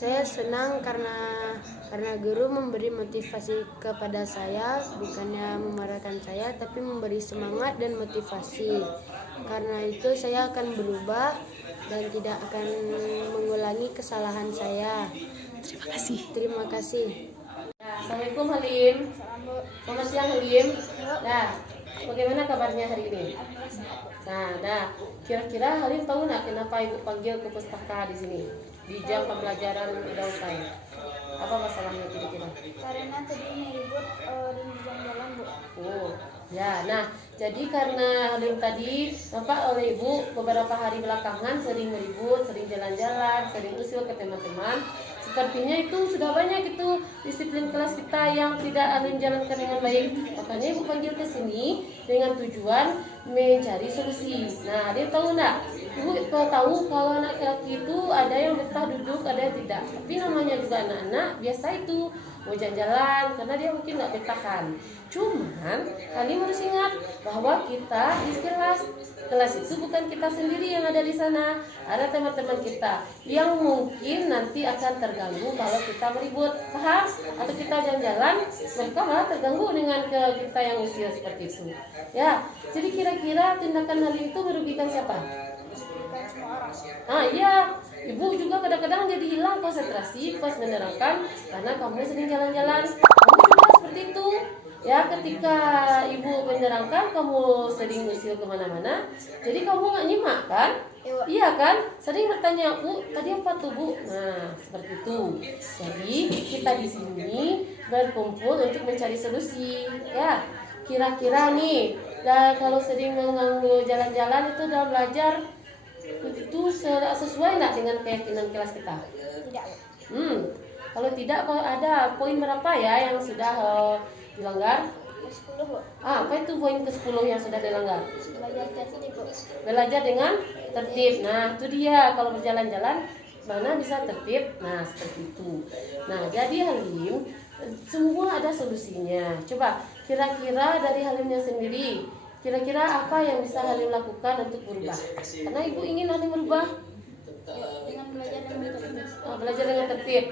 Saya senang karena guru memberi motivasi kepada saya, bukannya memarahkan saya, tapi memberi semangat dan motivasi. Karena itu saya akan berubah dan tidak akan mengulangi kesalahan saya. Terima kasih. Terima kasih. Assalamualaikum Halim. Selamat siang Halim. Nah, bagaimana kabarnya hari ini? Nah, kira-kira Halim tahu nggak kenapa ibu panggil ke pustaka di sini di jam pembelajaran udah usai? Apa masalahnya kira-kira? Karena tadi ribut di jalan-jalan, Bu. Oh, ya. Nah, jadi karena Halim tadi nampak oleh ibu beberapa hari belakangan sering meribut, sering jalan-jalan, sering usil ke teman-teman. Sepertinya itu sudah banyak itu disiplin kelas kita yang tidak Halim jalankan dengan baik. Makanya ibu panggil ke sini dengan tujuan mencari solusi. Nah, dia tahu nggak? Ibu tahu kalau anak laki itu ada yang betah duduk, ada yang tidak. Tapi namanya juga anak-anak biasa itu mau jalan-jalan karena dia mungkin nggak betahan. Cuman Halim harus ingat bahwa kita di kelas itu bukan kita sendiri yang ada di sana. Ada teman-teman kita yang mungkin nanti akan terganggu kalau kita meribut, paham? Atau kita jalan-jalan, mereka malah terganggu dengan kita yang usia seperti itu. Ya, jadi kira-kira tindakan Halim itu merugikan siapa? Iya, ibu juga kadang-kadang jadi hilang konsentrasi pas menerangkan karena kamu sering jalan-jalan. Kamu juga seperti itu. Ya, ketika ibu menerangkan kamu sering usil kemana-mana, jadi kamu nggak nyimak kan? Iya kan? Sering bertanya, Bu, tadi apa tuh Bu? Nah, seperti itu. Jadi kita di sini berkumpul untuk mencari solusi. Ya, kira-kira nih, kalau sering mengganggu jalan-jalan itu dalam belajar itu sesuai nggak dengan keyakinan kelas kita? Tidak. Kalau tidak, kalau ada poin berapa ya yang sudah dilanggar? 10, Bu. Apa itu poin ke-10 yang sudah dilanggar? Belajar tertib, Bu. Belajar dengan tertib. Nah, itu dia, kalau berjalan-jalan mana bisa tertib. Nah, seperti itu. Nah, jadi Halim, semua ada solusinya. Coba kira-kira dari Halimnya sendiri, kira-kira apa yang bisa Halim lakukan untuk berubah? Karena ibu ingin Halim berubah. Dengan belajar dengan tertib. Belajar dengan tertib.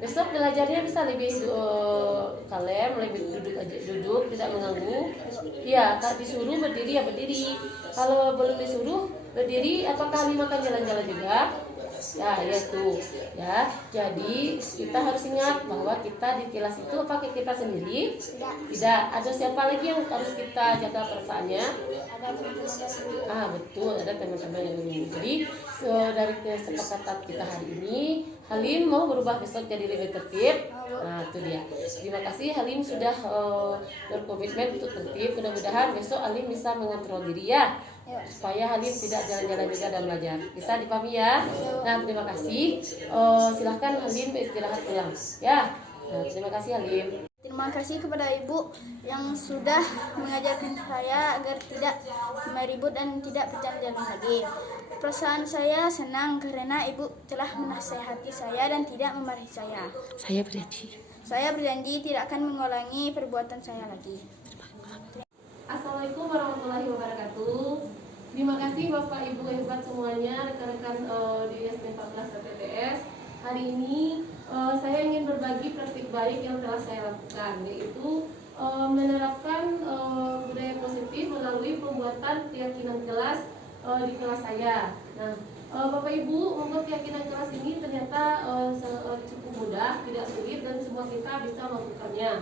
Besok belajarnya bisa lebih kalem, lebih duduk, tidak mengganggu. Ya, kalau disuruh berdiri ya berdiri. Kalau belum disuruh berdiri, apakah Halim akan jalan-jalan juga? Ya, yaitu ya. Jadi kita harus ingat bahwa kita di kelas itu apakah kita sendiri? Tidak. Ada siapa lagi yang harus kita jaga perasaannya? Ada teman-teman dari guru. Betul, ada teman-teman yang ini. Jadi dari kesepakatan kita hari ini, Halim mau berubah besok jadi lebih tertib. Nah, itu dia. Terima kasih Halim sudah berkomitmen untuk tertib. Mudah-mudahan besok Halim bisa mengontrol diri ya, supaya Halim tidak jalan-jalan juga dan belajar. Bisa dipahami ya? Nah, terima kasih. Silahkan Halim istirahat pulang. Ya. Nah, terima kasih Halim. Terima kasih kepada Ibu yang sudah mengajarkan saya agar tidak meribut dan tidak berjalan-jalan lagi. Perasaan saya senang karena Ibu telah menasehati saya dan tidak memarahi saya. Saya berjanji. Saya berjanji tidak akan mengulangi perbuatan saya lagi. Assalamualaikum warahmatullahi wabarakatuh. Terima kasih Bapak Ibu hebat semuanya, rekan-rekan di SD 14 TTS. Hari ini saya ingin berbagi praktik baik yang telah saya lakukan, yaitu menerapkan budaya positif melalui pembuatan keyakinan kelas di kelas saya. Nah, Bapak Ibu, membuat keyakinan kelas ini ternyata cukup mudah, tidak sulit, dan semua kita bisa melakukannya.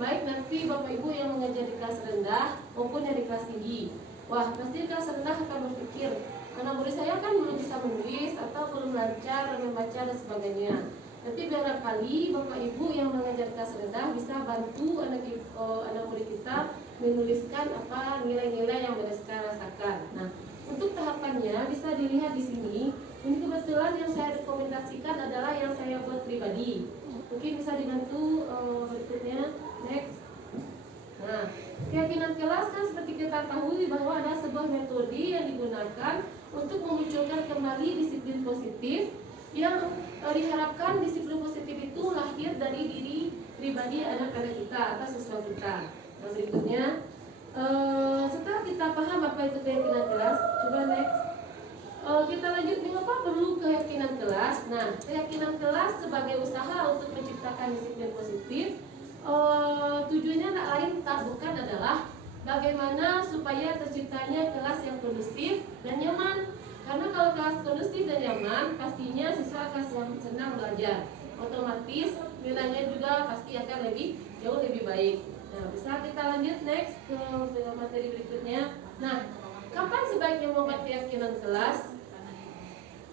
Baik nanti Bapak Ibu yang mengajar di kelas rendah maupun yang di kelas tinggi. Wah, pasti di kelas rendah akan berpikir, karena murid saya kan belum bisa menulis atau belum lancar membaca dan sebagainya. Nanti barangkali Bapak Ibu yang mengajar kelas rendah bisa bantu anak murid kita menuliskan apa nilai-nilai yang mereka rasakan. Nah, untuk tahapannya bisa dilihat di sini. Ini kebetulan yang saya rekomendasikan adalah yang saya buat pribadi. Mungkin bisa dibantu berikutnya. Next. Nah, keyakinan kelas kan seperti kita ketahui bahwa ada sebuah metode yang digunakan untuk memunculkan kembali disiplin positif yang diharapkan disiplin positif itu lahir dari diri pribadi anak-anak kita atau siswa kita. Nah, berikutnya setelah kita paham apa itu keyakinan kelas, coba next. Kita lanjut, mengapa perlu keyakinan kelas? Nah, keyakinan kelas sebagai usaha untuk menciptakan disiplin positif, tujuannya bukan adalah bagaimana supaya terciptanya kelas yang kondusif dan nyaman. Karena kalau kelas kondusif dan nyaman, pastinya siswa akan senang belajar. Otomatis nilainya juga pasti akan jauh lebih baik. Nah, bisa kita lanjut next ke materi berikutnya. Nah, kapan sebaiknya membuat keyakinan kelas?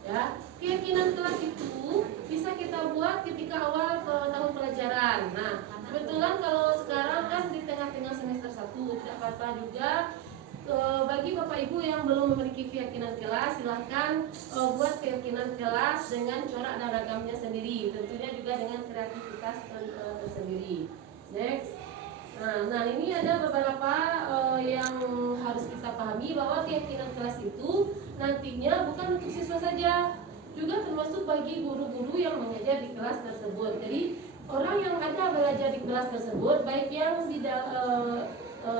Ya, keyakinan kelas itu bisa kita buat ketika awal tahun pelajaran. Nah, kebetulan kalau sekarang kan di tengah-tengah semester 1, tidak apa-apa juga. Bagi Bapak Ibu yang belum memiliki keyakinan kelas, silahkan buat keyakinan kelas dengan corak dan ragamnya sendiri, tentunya juga dengan kreativitas tersendiri. Next. Nah, ini ada beberapa yang harus kita pahami, bahwa keyakinan kelas itu nantinya bukan untuk siswa saja, juga termasuk bagi guru-guru yang mengajar di kelas tersebut. Jadi orang yang ada belajar di kelas tersebut, baik yang di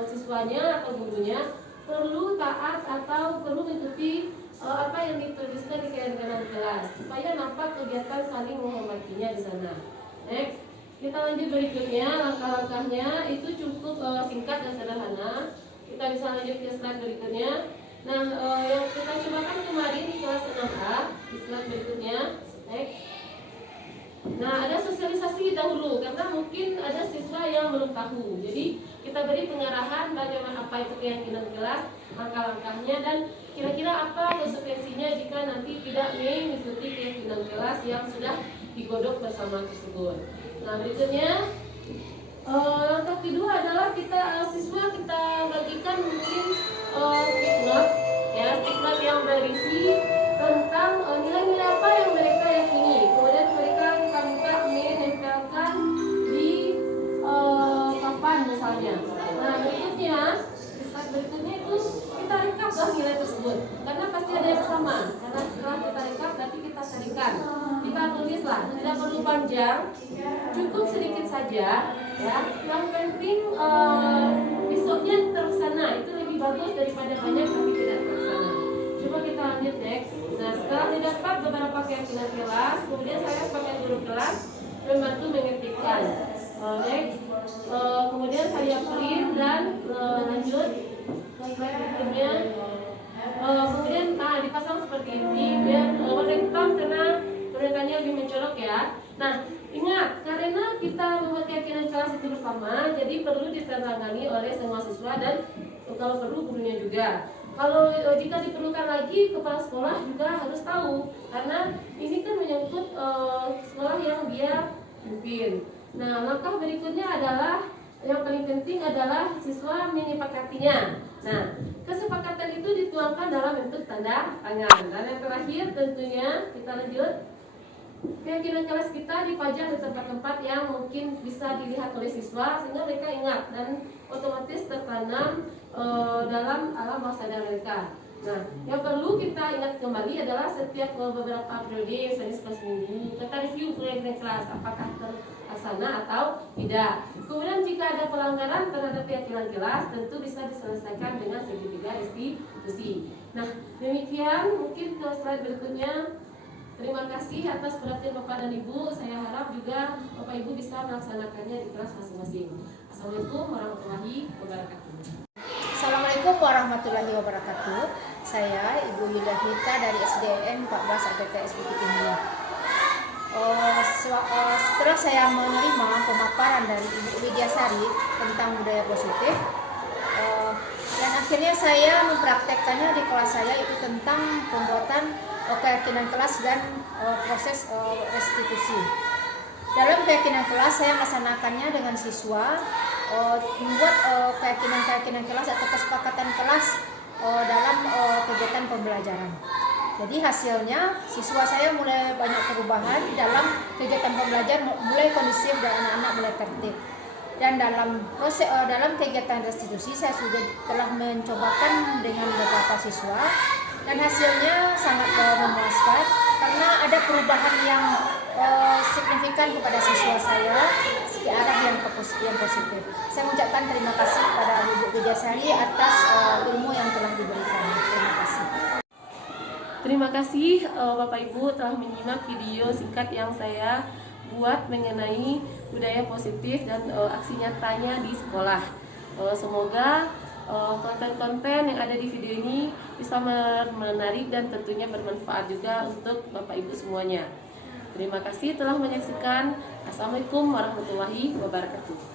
siswanya atau gurunya, perlu taat atau perlu mengikuti apa yang dituliskan di keyakinan kelas, supaya nampak kegiatan saling menghormatinya di sana. Next. Kita lanjut berikutnya, langkah-langkahnya itu cukup singkat dan sederhana. Kita bisa lanjut ke slide berikutnya. Nah, yang kita cobakan kemarin di kelas 6A, di slide berikutnya. Next. Nah, ada sosialisasi dahulu, karena mungkin ada siswa yang belum tahu. Jadi, kita beri pengarahan bagaimana apa itu keyakinan kelas, langkah-langkahnya, dan kira-kira apa konsekuensinya jika nanti tidak mengikuti keyakinan kelas yang sudah digodok bersama tersebut. Nah, berikutnya langkah kedua adalah siswa kita bagikan mungkin stick note yang berisi tentang nilai-nilai apa yang mereka yakini. Kemudian mereka kita minta menempelkan di papan misalnya. Nah, berikutnya di slide berikutnya itu kita rekaplah nilai tersebut, karena pasti ada yang sama. Karena setelah kita rekap, berarti kita carikan, kita tulislah, tidak perlu panjang, cukup sedikit saja, ya. Yang penting besoknya terlaksana, itu lebih bagus daripada banyak tapi tidak terlaksana. Coba kita lanjut next. Nah, setelah didapat beberapa keyakinan kelas, kemudian saya sebagai guru kelas membantu mengetikkan. Next. Kemudian saya print dan lanjut slide berikutnya. Kemudian dipasang seperti ini biar warna hitam karena tulisannya lebih mencolok ya. Nah, ingat, karena kita membuat keyakinan kelas itu bersama, jadi perlu ditandatangani oleh semua siswa dan kalau perlu gurunya juga. Kalau jika diperlukan lagi, kepala sekolah juga harus tahu, karena ini kan menyangkut sekolah yang dia pimpin. Nah, langkah berikutnya adalah yang paling penting adalah siswa menyepakatinya. Nah, kesepakatan itu dituangkan dalam bentuk tanda tangan. Dan yang terakhir tentunya kita lanjut. Keyakinan kelas kita dipajang di tempat-tempat yang mungkin bisa dilihat oleh siswa sehingga mereka ingat dan otomatis tertanam dalam alam bawah sadar mereka. Nah, yang perlu kita ingat kembali adalah setiap beberapa periode, misalnya seminggu, kita review keyakinan kelas apakah terlaksana atau tidak. Kemudian jika ada pelanggaran terhadap keyakinan kelas, tentu bisa diselesaikan dengan segitiga restitusi. Nah, demikian mungkin ke slide berikutnya. Terima kasih atas perhatian Bapak dan Ibu. Saya harap juga Bapak Ibu bisa melaksanakannya di kelas masing-masing. Assalamualaikum warahmatullahi wabarakatuh. Assalamualaikum warahmatullahi wabarakatuh. Saya Ibu Yulia Hita dari SDN 14 ATTS Bukit Tinggi. Setelah saya menerima pemaparan dari Ibu Widyasari tentang budaya positif, dan akhirnya saya mempraktekkannya di kelas saya, itu tentang pembuatan keyakinan kelas dan proses restitusi. Dalam keyakinan kelas saya melaksanakannya dengan siswa, membuat keyakinan kelas atau kesepakatan kelas dalam kegiatan pembelajaran. Jadi hasilnya siswa saya mulai banyak perubahan dalam kegiatan pembelajaran, mulai kondusif dan anak-anak mulai tertib. Dan dalam kegiatan restitusi saya sudah telah mencobakan dengan beberapa siswa, dan hasilnya sangat memuaskan karena ada perubahan yang signifikan kepada siswa saya ke arah yang positif. Saya mengucapkan terima kasih kepada Ibu Widyasari atas ilmu yang telah diberikan. Terima kasih. Terima kasih Bapak Ibu telah menyimak video singkat yang saya buat mengenai budaya positif dan aksi nyatanya di sekolah. Semoga konten-konten yang ada di video ini bisa menarik dan tentunya bermanfaat juga untuk Bapak Ibu semuanya. Terima kasih telah menyaksikan. Assalamualaikum warahmatullahi wabarakatuh.